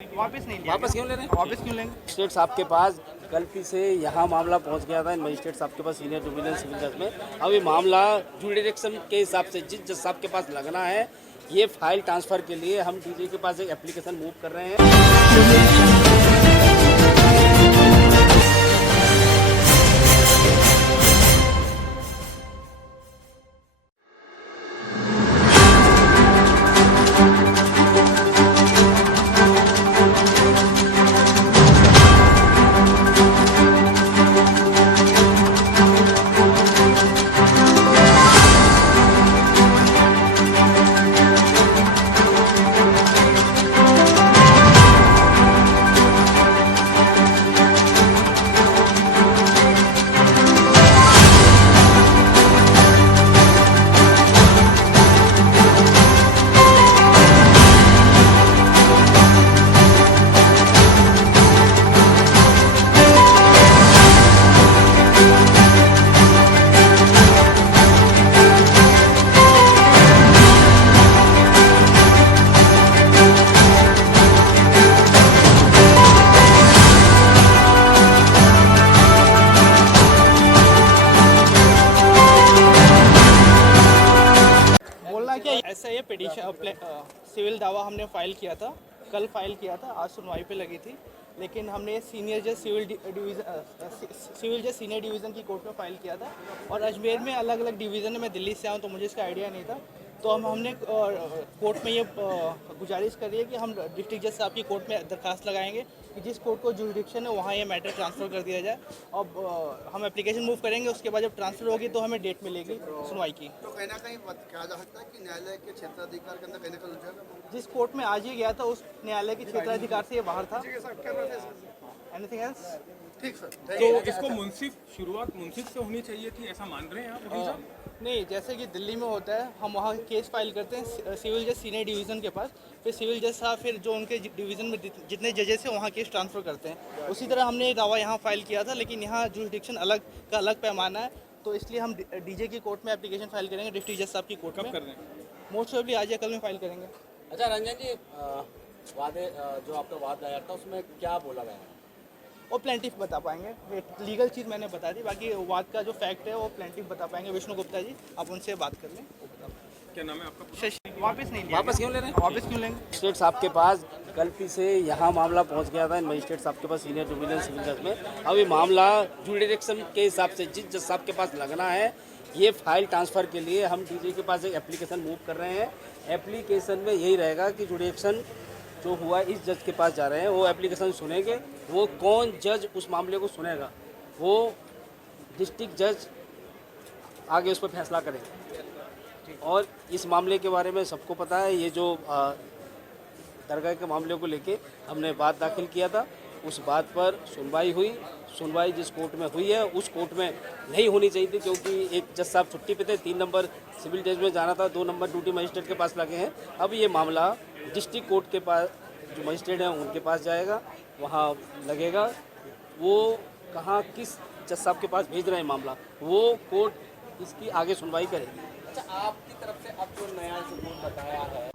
वापस नहीं लिया वापस गया। क्यों ले रहे हैं? वापस क्यों लेंगे? मजिस्ट्रेट साहब के पास गलती से यहाँ मामला पहुँच गया था मजिस्ट्रेट साहब के पास सीनियर डिवीजन सिविल जज में। अब ये मामला जुडिक्शन के हिसाब से जिस जज साहब के पास लगना है, ये फाइल ट्रांसफ़र के लिए हम डीजे के पास एक एप्लीकेशन मूव कर रहे हैं। बोलना क्या, ऐसा ये पिटीशन सिविल दावा हमने फ़ाइल किया था, कल फाइल किया था, आज सुनवाई पे लगी थी। लेकिन हमने सीनियर जज सिविल जज सीनियर डिवीज़न की कोर्ट में फ़ाइल किया था और अजमेर में अलग अलग डिवीज़न है। मैं दिल्ली से आऊँ तो मुझे इसका आइडिया नहीं था। तो हमने कोर्ट में ये गुजारिश करी है कि हम डिस्ट्रिक्ट जज साहब की कोर्ट में दरख्वास्त लगाएंगे कि जिस कोर्ट को जुरिडिक्शन है वहाँ ये मैटर ट्रांसफ़र कर दिया जाए। अब हम एप्लीकेशन मूव करेंगे, उसके बाद जब ट्रांसफ़र होगी तो हमें डेट मिलेगी सुनवाई की। तो कहीं ना कहीं कहा जा सकता है कि न्यायालय के क्षेत्राधिकार के अंदर कहीं ना कहीं उलझन जिस कोर्ट में आज ही गया था उस न्यायालय के क्षेत्राधिकार से ये बाहर था। Anything else? ठीक सर। तो इसको शुरुआत मुंसिफ से होनी चाहिए थी, ऐसा मान रहे हैं आप वकील साहब? नहीं, जैसे कि दिल्ली में होता है, हम वहाँ केस फाइल करते हैं सिविल जज सीनियर डिवीज़न के पास, फिर सिविल जज साहब फिर जो उनके डिवीज़न में जितने जजेस हैं वहाँ केस ट्रांसफ़र करते हैं। उसी तरह हमने ये दावा यहाँ फाइल किया था, लेकिन यहाँ जुरिडिक्शन अलग पैमाना है, तो इसलिए हम डीजे की कोर्ट में एप्लीकेशन फाइल करेंगे, डिस्ट्रिक्ट जज साहब की कोर्ट में। कर रहे हैं मोस्ट प्रोबेबली आज या कल में फाइल करेंगे। अच्छा रंजन जी, वादे जो आपका वाद आया था उसमें क्या बोला गया है? वो प्लेंटिफ बता पाएंगे, लीगल चीज़ मैंने बता दी, बाकी वाद का जो फैक्ट है वो प्लेंटिफ बता पाएंगे। विष्णु गुप्ता जी, आप उनसे बात कर लें, वो बता पाएंगे। क्या नाम है आपका? शशि। वापस नहीं लिया वापस गया। क्यों ले रहे हैं? वापस क्यों लेंगे? मजिस्ट्रेट साहब के पास गलती से यहाँ मामला पहुँच गया था मजिस्ट्रेट साहब के पास सीनियर डिवीजन सिविल जज में। अब ये मामला जुडिक्शन के हिसाब से जिस जज साहब के पास लगना है, ये फाइल ट्रांसफ़र के लिए हम डीजे के पास एक एप्लीकेशन मूव कर रहे हैं। एप्लीकेशन में यही रहेगा कि जुडिक्शन जो हुआ इस जज के पास जा रहे हैं, वो एप्लीकेशन सुनेंगे। वो कौन जज उस मामले को सुनेगा, वो डिस्ट्रिक्ट जज आगे उस पर फैसला करेंगे। और इस मामले के बारे में सबको पता है, ये जो दरगाह के मामले को लेके हमने बात दाखिल किया था, उस बात पर सुनवाई हुई। सुनवाई जिस कोर्ट में हुई है उस कोर्ट में नहीं होनी चाहिए थी, क्योंकि एक जज साहब छुट्टी पे थे, 3 नंबर सिविल जज में जाना था, 2 नंबर ड्यूटी मजिस्ट्रेट के पास लगे हैं। अब ये मामला डिस्ट्रिक्ट कोर्ट के पास जो मजिस्ट्रेट हैं उनके पास जाएगा, वहाँ लगेगा। वो कहाँ किस जज साहब के पास भेज रहे हैं मामला, वो कोर्ट इसकी आगे सुनवाई करेगी। अच्छा, आपकी तरफ से अब जो नया सबूत बताया है